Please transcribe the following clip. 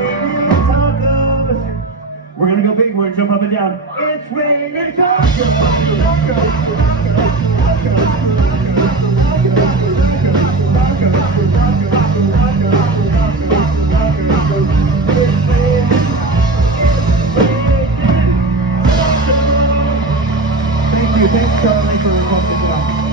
That's how it goes. We're gonna go big. We're gonna jump up and down. It's raining tacos. Thank you. Thanks, Charlie, for welcoming us.